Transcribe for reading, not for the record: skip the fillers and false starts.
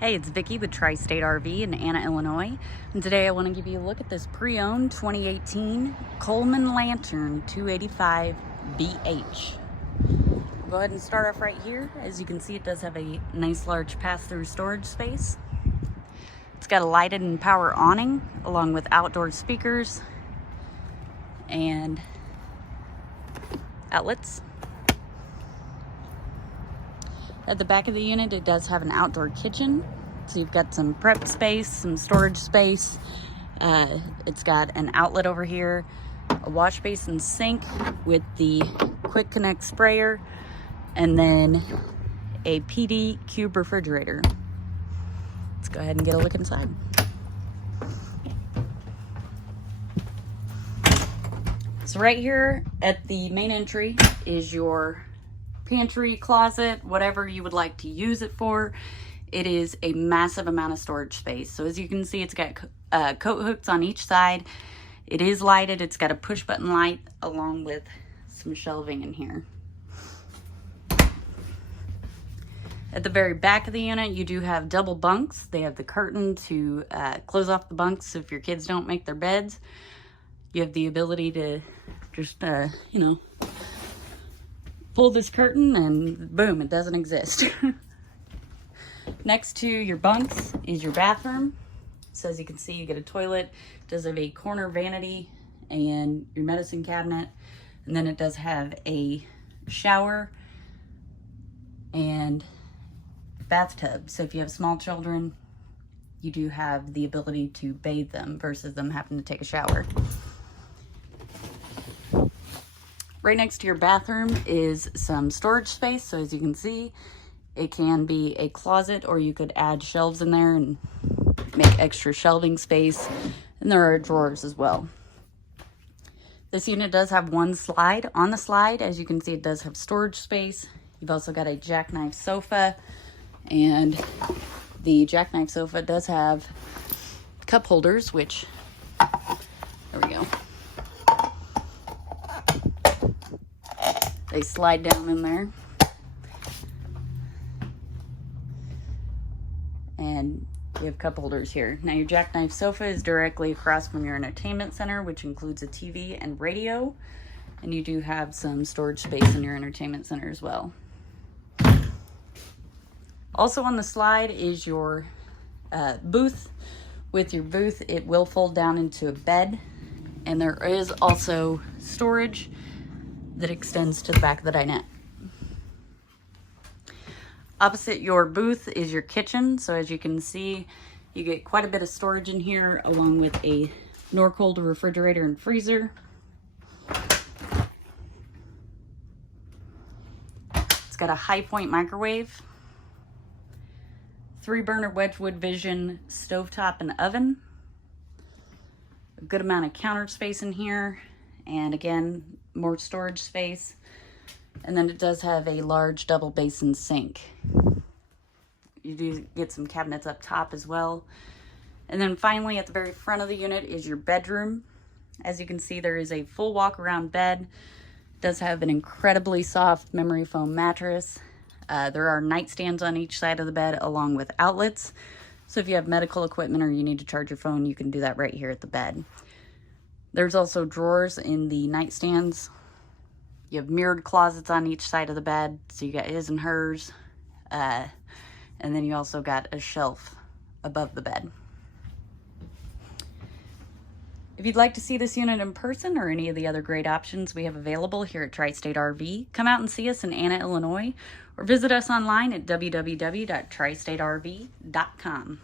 Hey, it's Vicki with Tri-State RV in Anna, Illinois. And today I want to give you a look at this pre-owned 2018 Coleman Lantern 285 BH. We'll go ahead and start off right here. As you can see, it does have a nice large pass-through storage space. It's got a lighted and power awning along with outdoor speakers and outlets. At the back of the unit, it does have an outdoor kitchen. So you've got some prep space, some storage space. It's got an outlet over here, a wash basin sink with the quick connect sprayer, and then a PD cube refrigerator. Let's go ahead and get a look inside. So right here at the main entry is your pantry, closet, whatever you would like to use it for. It is a massive amount of storage space. So as you can see, it's got coat hooks on each side. It is lighted. It's got a push button light along with some shelving in here. At the very back of the unit, you do have double bunks. They have the curtain to close off the bunks so if your kids don't make their beds. You have the ability to just, pull this curtain and boom, it doesn't exist. Next to your bunks is your bathroom. So as you can see, you get a toilet. It does have a corner vanity and your medicine cabinet. And then it does have a shower and bathtub. So if you have small children, you do have the ability to bathe them versus them having to take a shower. Right next to your bathroom is some storage space. So as you can see, it can be a closet or you could add shelves in there and make extra shelving space. And there are drawers as well. This unit does have one slide. On the slide, as you can see, it does have storage space. You've also got a Jackknife Sofa, and the Jackknife Sofa does have cup holders, which, there we go. They slide down in there. And you have cup holders here. Now your Jackknife Sofa is directly across from your entertainment center, which includes a TV and radio. And you do have some storage space in your entertainment center as well. Also on the slide is your booth. With your booth, it will fold down into a bed. And there is also storage that extends to the back of the dinette. Opposite your booth is your kitchen. So as you can see, you get quite a bit of storage in here along with a Norcold refrigerator and freezer. It's got a high point microwave, 3-burner Wedgwood Vision stovetop and oven, a good amount of counter space in here, and again, more storage space. And then it does have a large double basin sink. You do get some cabinets up top as well. And then finally at the very front of the unit is your bedroom. As you can see, there is a full walk around bed. It does have an incredibly soft memory foam mattress. There are nightstands on each side of the bed along with outlets. So if you have medical equipment or you need to charge your phone, you can do that right here at the bed. There's also drawers in the nightstands. You have mirrored closets on each side of the bed. So you got his and hers. And then you also got a shelf above the bed. If you'd like to see this unit in person or any of the other great options we have available here at Tri-State RV, come out and see us in Anna, Illinois, or visit us online at www.tristaterv.com.